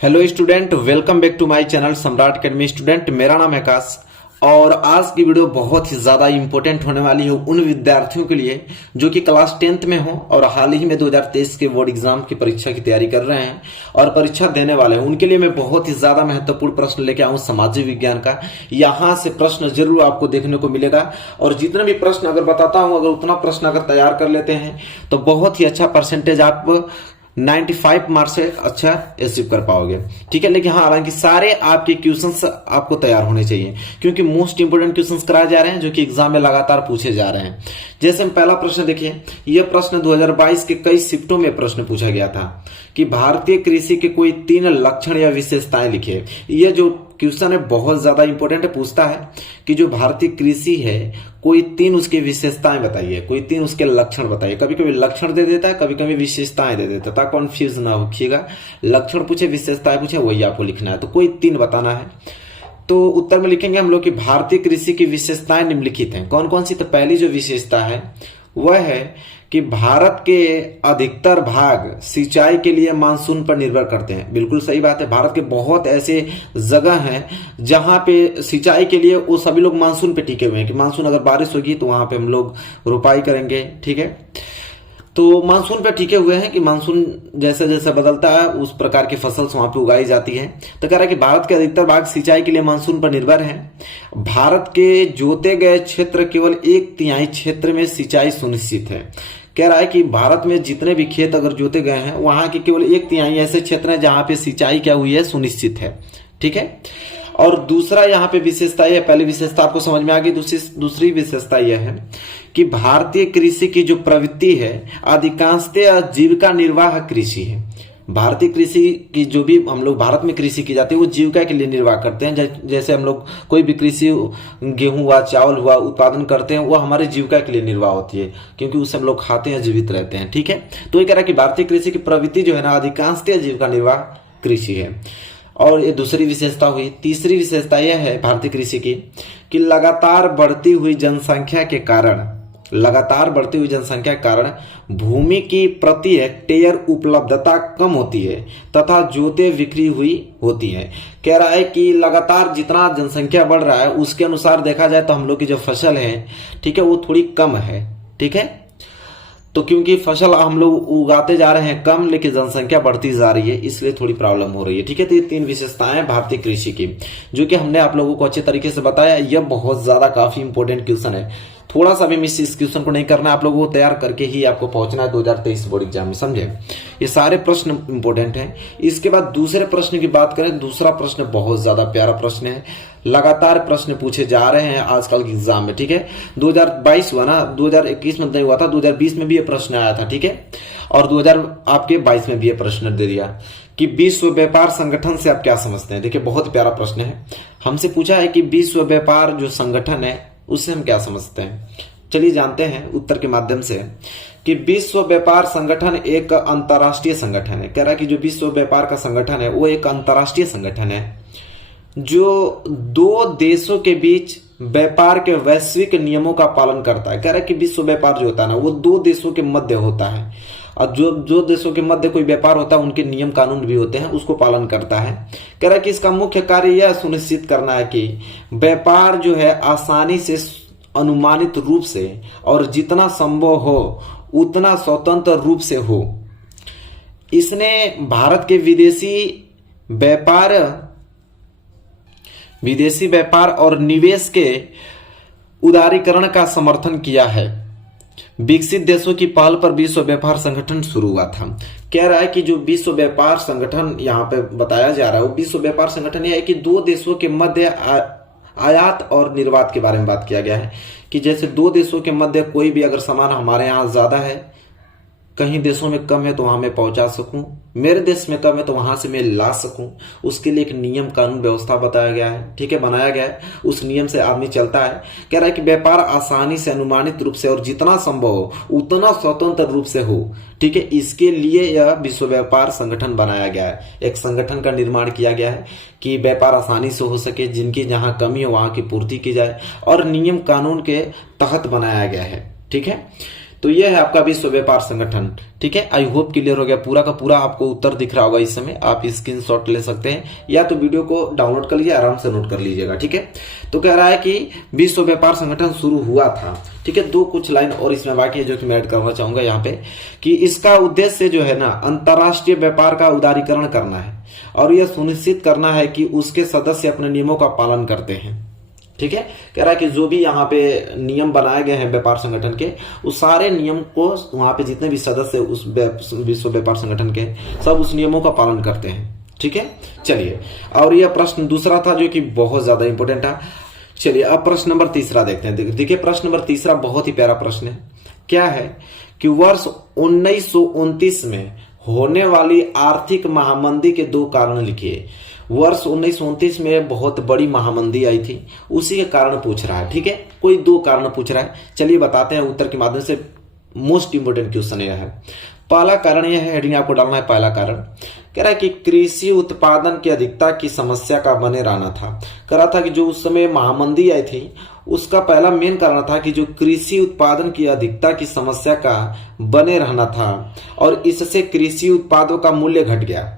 Hello student, welcome back to my channel Samrat academy student. मेरा नाम है आकाश और आज की वीडियो बहुत ही ज़्यादा इंपॉर्टेंट होने वाली है उन विद्यार्थियों के लिए जो कि क्लास 10th में हो और हाल ही में 2023 के बोर्ड एग्जाम की परीक्षा की तैयारी कर रहे हैं और परीक्षा देने वाले हैं। उनके लिए मैं बहुत ही ज़्यादा महत्वपूर्ण प्रश्न लेके आऊँ सामाजिक विज्ञान का। यहाँ से प्रश्न जरूर आपको देखने को मिलेगा और जितने भी प्रश्न अगर बताता हूँ, अगर उतना प्रश्न अगर तैयार कर लेते हैं तो बहुत ही अच्छा परसेंटेज आप 95 मार्क्स से अच्छा अचीव कर पाओगे। ठीक है, लेकिन हाँ, हालांकि सारे आपके क्वेश्चंस आपको तैयार होने चाहिए क्योंकि मोस्ट इंपोर्टेंट क्वेश्चंस कराए जा रहे हैं जो कि एग्जाम में लगातार पूछे जा रहे हैं। जैसे हम पहला प्रश्न देखिए, यह प्रश्न 2022 के कई शिफ्टों में प्रश्न पूछा गया था कि भारतीय कृषि के कोई 3 लक्षण या विशेषताएं लिखिए। यह जो क्वेश्चन है बहुत ज्यादा इंपॉर्टेंट है, पूछता है कि जो भारतीय कृषि है कोई 3 उसकी विशेषताएं बताइए, कोई 3 उसके लक्षण बताइए। कभी कभी लक्षण दे देता है, कभी कभी विशेषताएं दे देता है, ताकि कंफ्यूज ना होइएगा। लक्षण पूछे, विशेषताएं पूछे, वही आपको लिखना है। तो कोई 3 बताना है। तो उत्तर में लिखेंगे हम लोग कि भारतीय कृषि की विशेषताएं निम्नलिखित हैं। कौन कौन सी? तो पहली जो विशेषता है वह है कि भारत के अधिकतर भाग सिंचाई के लिए मानसून पर निर्भर करते हैं। बिल्कुल सही बात है। भारत के बहुत ऐसे जगह हैं जहां पे सिंचाई के लिए वो सभी लोग मानसून पे टिके हुए हैं कि मानसून अगर बारिश होगी तो वहां पे हम लोग रुपाई करेंगे। ठीक है, तो मानसून पे टिके हुए हैं कि मानसून जैसे जैसे बदलता है उस प्रकार की फसल वहां पे उगाई जाती है। तो कह रहा है कि भारत के अधिकतर भाग सिंचाई के लिए मानसून पर निर्भर है। भारत के जोते गए क्षेत्र केवल 1/3 क्षेत्र में सिंचाई सुनिश्चित है। कह रहा है कि भारत में जितने भी खेत अगर जोते गए हैं वहां के केवल 1/3 ऐसे क्षेत्र हैं जहां पे सिंचाई क्या हुई है, सुनिश्चित है। ठीक है, और दूसरा यहाँ पे विशेषता यह, पहली विशेषता आपको समझ में आ गई। दूसरी विशेषता यह है कि भारतीय कृषि की जो प्रवृत्ति है अधिकांशतः जीविका निर्वाह कृषि है। भारतीय कृषि की जो भी हम लोग भारत में कृषि की जाती है वो जीविका के लिए निर्वाह करते हैं। जैसे हम लोग कोई भी कृषि, गेहूं हुआ, चावल हुआ, उत्पादन करते हैं, वो हमारे जीविका के लिए निर्वाह होती है क्योंकि उससे हम लोग खाते हैं, जीवित रहते हैं। ठीक है, तो ये कह रहा है कि भारतीय कृषि की प्रवृत्ति जो है ना अधिकांशतः जीविका निर्वाह कृषि है। और ये दूसरी विशेषता हुई। तीसरी विशेषता यह है भारतीय कृषि की कि लगातार बढ़ती हुई जनसंख्या के कारण भूमि की प्रति हेक्टेयर उपलब्धता कम होती है तथा जोतें बिखरी हुई होती हैं। कह रहा है कि लगातार जितना जनसंख्या बढ़ रहा है उसके अनुसार देखा जाए तो हम लोग की जो फसल है, ठीक है, वो थोड़ी कम है। ठीक है, तो क्योंकि फसल हम लोग उगाते जा रहे हैं कम, लेकिन जनसंख्या बढ़ती जा रही है, इसलिए थोड़ी प्रॉब्लम हो रही है। ठीक है, तो ये 3 विशेषताएं भारतीय कृषि की जो कि हमने आप लोगों को अच्छे तरीके से बताया। यह बहुत ज्यादा काफी इंपॉर्टेंट क्वेश्चन है। थोड़ा सा भी मिस इस क्वेश्चन को नहीं करना है, आप लोगों को तैयार करके ही आपको पहुंचना है 2023 बोर्ड एग्जाम में, समझे। ये सारे प्रश्न इंपॉर्टेंट हैं। इसके बाद दूसरे प्रश्न की बात करें, दूसरा प्रश्न बहुत ज्यादा प्यारा प्रश्न है। लगातार प्रश्न पूछे जा रहे हैं आजकल के एग्जाम में। ठीक है, 2022 हुआ ना, 2021 में नहीं हुआ था, 2020 में भी ये प्रश्न आया था। ठीक है, और 2022 में भी ये प्रश्न दे दिया कि विश्व व्यापार संगठन से आप क्या समझते हैं। देखिए, बहुत प्यारा प्रश्न है। हमसे पूछा है कि विश्व व्यापार जो संगठन है उससे हम क्या समझते हैं। चलिए जानते हैं उत्तर के माध्यम से कि विश्व व्यापार संगठन एक अंतर्राष्ट्रीय संगठन है। कह रहा है कि जो विश्व व्यापार का संगठन है वो एक अंतर्राष्ट्रीय संगठन है जो 2 देशों के बीच व्यापार के वैश्विक नियमों का पालन करता है। कह रहा है कि विश्व व्यापार जो होता है ना वो 2 देशों के मध्य होता है और जो देशों के मध्य कोई व्यापार होता है उनके नियम कानून भी होते हैं, उसको पालन करता है। कह रहा है कि इसका मुख्य कार्य यह सुनिश्चित करना है कि व्यापार जो है आसानी से, अनुमानित रूप से और जितना संभव हो उतना स्वतंत्र रूप से हो। इसने भारत के विदेशी व्यापार और निवेश के उदारीकरण का समर्थन किया है। विकसित देशों की पहल पर विश्व व्यापार संगठन शुरू हुआ था। कह रहा है कि जो विश्व व्यापार संगठन यहाँ पे बताया जा रहा है वो विश्व व्यापार संगठन यह है कि 2 देशों के मध्य आयात और निर्यात के बारे में बात किया गया है कि जैसे 2 देशों के मध्य कोई भी अगर सामान हमारे यहाँ ज्यादा है, कहीं देशों में कम है तो वहां मैं पहुंचा सकूं, मेरे देश में कम है तो वहां से मैं ला सकूं, उसके लिए एक नियम कानून व्यवस्था बताया गया है। ठीक है, बनाया गया है, उस नियम से आदमी चलता है। कह रहा है कि व्यापार आसानी से, अनुमानित रूप से और जितना संभव हो उतना स्वतंत्र रूप से हो। ठीक है, इसके लिए यह विश्व व्यापार संगठन बनाया गया है। एक संगठन का निर्माण किया गया है कि व्यापार आसानी से हो सके, जिनकी जहां कमी हो वहां की पूर्ति की जाए और नियम कानून के तहत बनाया गया है। ठीक है, तो यह है आपका विश्व व्यापार संगठन। ठीक है, आई होप क्लियर हो गया, पूरा का पूरा आपको उत्तर दिख रहा होगा इस समय। आप स्क्रीनशॉट ले सकते हैं या तो वीडियो को डाउनलोड कर लीजिए, आराम से नोट कर लीजिएगा। ठीक है, तो कह रहा है कि विश्व व्यापार संगठन शुरू हुआ था। ठीक है, दो कुछ लाइन और इसमें बाकी है जो कि मैं ऐड करना चाहूंगा यहाँ पे, कि इसका उद्देश्य जो है ना अंतर्राष्ट्रीय व्यापार का उदारीकरण करना है और यह सुनिश्चित करना है कि उसके सदस्य अपने नियमों का पालन करते हैं। ठीक है, कह रहा है कि जो भी यहाँ पे नियम बनाए गए हैं व्यापार संगठन के, उस सारे नियम को वहां पे जितने भी सदस्य उस विश्व व्यापार संगठन के, सब उस नियमों का पालन करते हैं। ठीक है, चलिए, और यह प्रश्न दूसरा था जो कि बहुत ज्यादा इंपॉर्टेंट था। चलिए अब प्रश्न नंबर तीसरा देखते हैं। देखिए प्रश्न नंबर तीसरा बहुत ही प्यारा प्रश्न है। क्या है कि वर्ष 1929 में होने वाली आर्थिक महामंदी के दो कारण लिखिए। वर्ष 1929 में बहुत बड़ी महामंदी आई थी, उसी के कारण पूछ रहा है। ठीक है, कोई दो कारण पूछ रहा है, चलिए बताते हैं उत्तर के माध्यम से। मोस्ट इंपोर्टेंट क्वेश्चन यह है। पहला कारण यह है, हेडिंग आपको डालना है पहला कारण। कह रहा है कि कृषि उत्पादन की अधिकता की समस्या का बने रहना था। कह रहा था कि जो उस समय महामंदी आई थी उसका पहला मेन कारण था कि जो कृषि उत्पादन की अधिकता की समस्या का बने रहना था और इससे कृषि उत्पादों का मूल्य घट गया।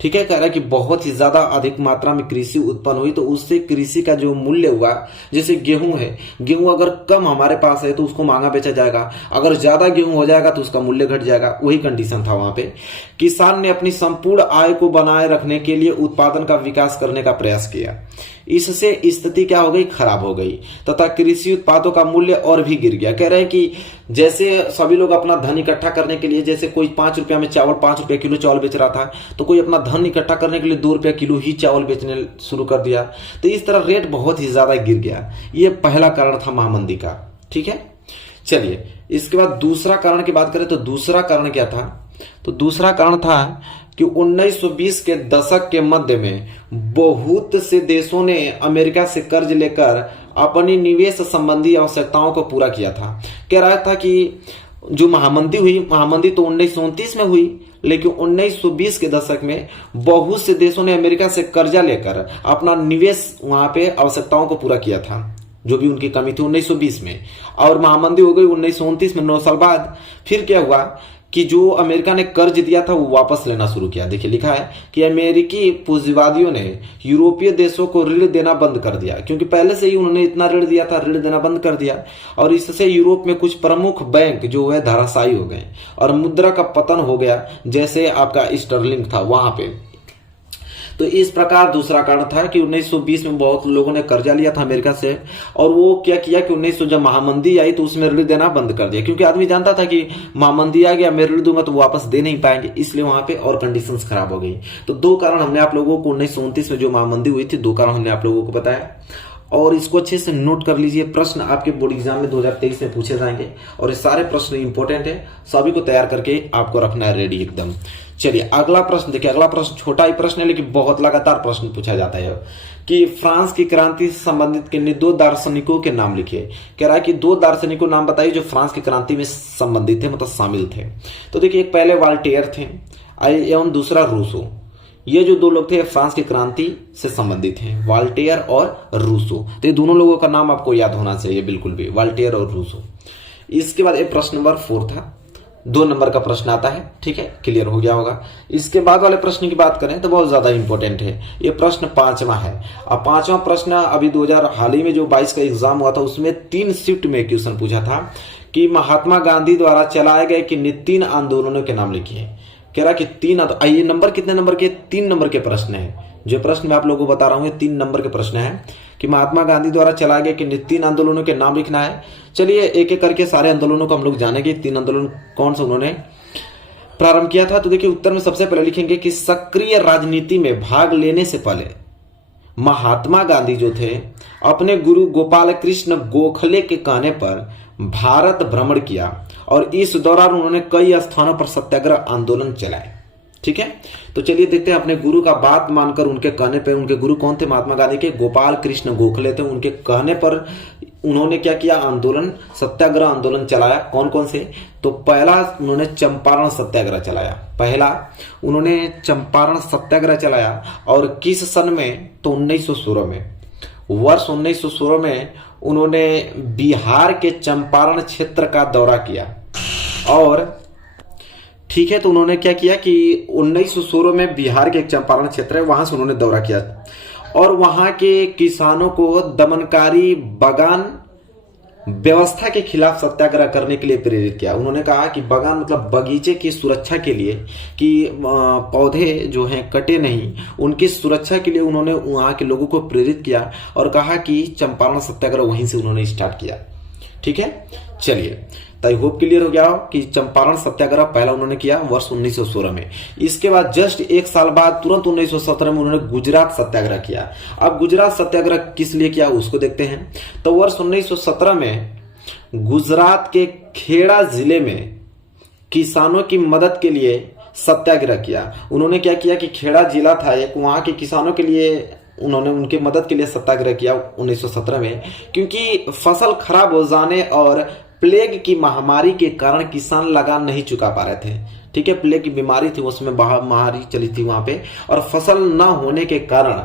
ठीक है, कह रहा है कि बहुत ही ज्यादा अधिक मात्रा में कृषि उत्पन्न हुई तो उससे कृषि का जो मूल्य हुआ, जैसे गेहूं है, गेहूं अगर कम हमारे पास है तो उसको महंगा बेचा जाएगा, अगर ज्यादा गेहूं हो जाएगा तो उसका मूल्य घट जाएगा। वही कंडीशन था वहां पे। किसान ने अपनी संपूर्ण आय को बनाए रखने के लिए उत्पादन का विकास करने का प्रयास किया, इससे स्थिति क्या हो गई, खराब हो गई तथा कृषि उत्पादों का मूल्य और भी गिर गया। कह रहे हैं कि जैसे सभी लोग अपना धन इकट्ठा करने के लिए, जैसे कोई 5 रुपया में चावल, 5 रुपया किलो चावल बेच रहा था, तो कोई अपना धन इकट्ठा करने के लिए 2 रुपया किलो ही चावल बेचने शुरू कर दिया, तो इस तरह रेट बहुत ही ज्यादा गिर गया। ये पहला कारण था महामंदी का। ठीक है, चलिए इसके बाद दूसरा कारण की बात करें तो दूसरा कारण क्या था, तो दूसरा कारण था कि 1920 के दशक के मध्य में बहुत से देशों ने अमेरिका से कर्ज लेकर अपनी निवेश संबंधी आवश्यकताओं को पूरा किया था। कह रहा था कि जो महामंदी हुई, महामंदी तो 1929 में हुई, लेकिन 1920 के दशक में बहुत से देशों ने अमेरिका से कर्जा लेकर अपना निवेश वहां पे आवश्यकताओं को पूरा किया था, जो भी उनकी कमी थी 1920 में। और महामंदी हो गई 1929 में, 9 साल बाद। फिर क्या हुआ कि जो अमेरिका ने कर्ज दिया था वो वापस लेना शुरू किया। देखिए लिखा है कि अमेरिकी पूंजीवादियों ने यूरोपीय देशों को ऋण देना बंद कर दिया, क्योंकि पहले से ही उन्होंने इतना ऋण दिया था, ऋण देना बंद कर दिया और इससे यूरोप में कुछ प्रमुख बैंक जो है धराशायी हो गए और मुद्रा का पतन हो गया, जैसे आपका स्टर्लिंग था वहां पे। तो इस प्रकार दूसरा कारण था कि 1920 में बहुत लोगों ने कर्जा लिया था अमेरिका से और वो क्या किया कि 1900 जब महामंदी आई तो उसमें ऋण देना बंद कर दिया, क्योंकि आदमी जानता था कि महामंदी आ गया, मैं ऋण दूंगा तो वापस दे नहीं पाएंगे, इसलिए वहां पे और कंडीशंस खराब हो गई। तो दो कारण हमने आप लोगों को 1929 में जो महामंदी हुई थी, दो कारण हमने आप लोगों को बताया और इसको अच्छे से नोट कर लीजिए। प्रश्न आपके बोर्ड एग्जाम में 2023 में पूछे जाएंगे और ये सारे प्रश्न इंपॉर्टेंट है, सभी को तैयार करके आपको रखना है रेडी एकदम। चलिए अगला प्रश्न देखिए। अगला प्रश्न छोटा ही प्रश्न है लेकिन बहुत लगातार प्रश्न पूछा जाता है कि फ्रांस की क्रांति से संबंधित किन्हीं 2 दार्शनिकों के नाम लिखिए। कह रहा है कि 2 दार्शनिकों नाम बताइए जो फ्रांस की क्रांति में संबंधित थे, मतलब शामिल थे। तो देखिए एक पहले वाल्टेयर थे एवं दूसरा रूसो। ये जो 2 लोग थे फ्रांस की क्रांति से संबंधित हैं, वाल्टेयर और रूसो। तो ये दोनों लोगों का नाम आपको याद होना चाहिए बिल्कुल भी, वाल्टेयर और रूसो। इसके बाद एक प्रश्न नंबर 4 था, 2 नंबर का प्रश्न आता है, ठीक है, क्लियर हो गया होगा। इसके बाद वाले प्रश्न की बात करें तो बहुत ज्यादा इंपॉर्टेंट है। ये प्रश्न 5वां है। अब 5वां प्रश्न अभी 2000 हाल ही में जो 22 का एग्जाम हुआ था उसमें 3 शिफ्ट में क्वेश्चन पूछा था कि महात्मा गांधी द्वारा चलाए गए किन्हीं 3 आंदोलनों के नाम लिखिए। कह रहा कि 3, आइए नंबर कितने नंबर के, 3 नंबर के प्रश्न है। जो प्रश्न मैं आप लोगों को बता रहा हूं 3 नंबर के प्रश्न है कि महात्मा गांधी द्वारा चलाए गए किन्हीं 3 आंदोलनों के नाम लिखना है। चलिए एक एक करके सारे आंदोलनों को हम लोग जानेंगे, 3 आंदोलन कौन से उन्होंने प्रारंभ किया था। तो देखिए उत्तर में सबसे पहले लिखेंगे कि सक्रिय राजनीति में भाग लेने से पहले महात्मा गांधी जो थे अपने गुरु गोपाल कृष्ण गोखले के कहने पर भारत भ्रमण किया और इस दौरान उन्होंने कई स्थानों पर सत्याग्रह आंदोलन चलाए। ठीक है, तो चलिए देखते हैं अपने गुरु का बात मानकर उनके कहने पर, उनके गुरु कौन थे महात्मा गांधी के, गोपाल कृष्ण गोखले थे। उनके कहने पर उन्होंने क्या किया, आंदोलन, सत्याग्रह आंदोलन चलाया। कौन कौन से, तो पहला उन्होंने चंपारण सत्याग्रह चलाया, पहला उन्होंने चंपारण सत्याग्रह चलाया और किस सन में, तो 1916 में। वर्ष 1916 में उन्होंने बिहार के चंपारण क्षेत्र का दौरा किया। और ठीक है, तो उन्होंने क्या किया कि 1916 में बिहार के एक चंपारण क्षेत्र है, वहां से उन्होंने दौरा किया और वहां के किसानों को दमनकारी बगान व्यवस्था के खिलाफ सत्याग्रह करने के लिए प्रेरित किया। उन्होंने कहा कि बगान मतलब बगीचे की सुरक्षा के लिए, कि पौधे जो हैं कटे नहीं, उनकी सुरक्षा के लिए उन्होंने वहां के लोगों को प्रेरित किया और कहा कि चंपारण सत्याग्रह वहीं से उन्होंने स्टार्ट किया। ठीक है, चलिए, तो आई होप क्लियर हो गया हो कि चंपारण सत्याग्रह पहला उन्होंने किया वर्ष 1916 में। इसके बाद जस्ट एक साल बाद तुरंत 1917 में उन्होंने गुजरात सत्याग्रह किया। अब गुजरात सत्याग्रह किस लिए किया उसको देखते हैं। तो वर्ष 1917 में गुजरात के खेड़ा जिले में किसानों की मदद के लिए सत्याग्रह किया। उन्होंने क्या किया कि खेड़ा जिला था एक, वहां के किसानों के लिए उन्होंने उनके मदद के लिए सत्याग्रह किया 1917 में, क्योंकि फसल खराब हो जाने और प्लेग की महामारी के कारण किसान लगान नहीं चुका पा रहे थे। ठीक है, प्लेग की बीमारी थी, उसमें महामारी चली थी वहां पे, और फसल न होने के कारण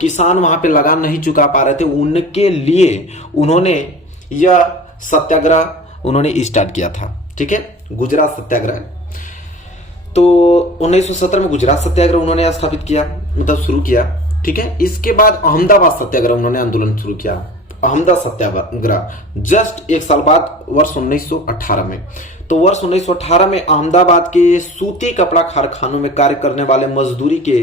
किसान वहां पे लगान नहीं चुका पा रहे थे। उनके लिए उन्होंने यह सत्याग्रह उन्होंने स्टार्ट किया था। ठीक है, गुजरात सत्याग्रह। तो 1917 में गुजरात सत्याग्रह उन्होंने स्थापित किया, मतलब शुरू किया। ठीक है, इसके बाद अहमदाबाद सत्याग्रह उन्होंने आंदोलन शुरू किया। अहमदाबाद सत्याग्रह जस्ट एक साल बाद वर्ष 1918 में। तो वर्ष 1918 में अहमदाबाद के सूती कपड़ा कारखानों में कार्य करने वाले मजदूरी के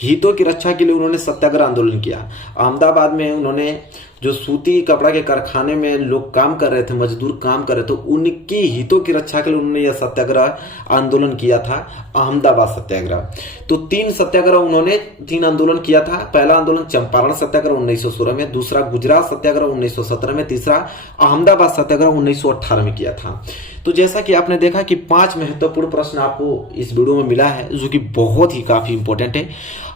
हितों की रक्षा के लिए उन्होंने सत्याग्रह आंदोलन किया। अहमदाबाद में उन्होंने जो सूती कपड़ा के कारखाने में लोग काम कर रहे थे, मजदूर काम कर रहे थे, उनके हितों की रक्षा के लिए उन्होंने यह सत्याग्रह आंदोलन किया था, अहमदाबाद सत्याग्रह। तो तीन आंदोलन किया था। पहला आंदोलन चंपारण सत्याग्रह 1916 में, दूसरा गुजरात सत्याग्रह 1917 में, तीसरा अहमदाबाद सत्याग्रह 1918 में किया था। तो जैसा कि आपने देखा कि 5 महत्वपूर्ण प्रश्न आपको इस वीडियो में मिला है, जो कि बहुत ही काफी इंपॉर्टेंट है।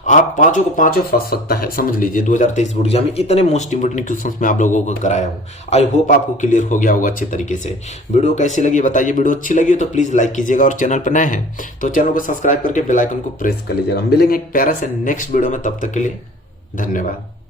आप पांचों को पांचों फंस सकता है, समझ लीजिए। 2023 बोर्ड एग्जाम में इतने मोस्ट इंपोर्टेंट क्वेश्चंस मैं आप लोगों को कराया हूं। आई होप आपको क्लियर हो गया होगा अच्छे तरीके से। वीडियो कैसी लगी बताइए। वीडियो अच्छी लगी तो प्लीज लाइक कीजिएगा, और चैनल पर नए हैं तो चैनल को सब्सक्राइब करके बेल आइकन को प्रेस कर लीजिएगा। मिलेंगे एक प्यारा से नेक्स्ट वीडियो में, तब तक के लिए धन्यवाद।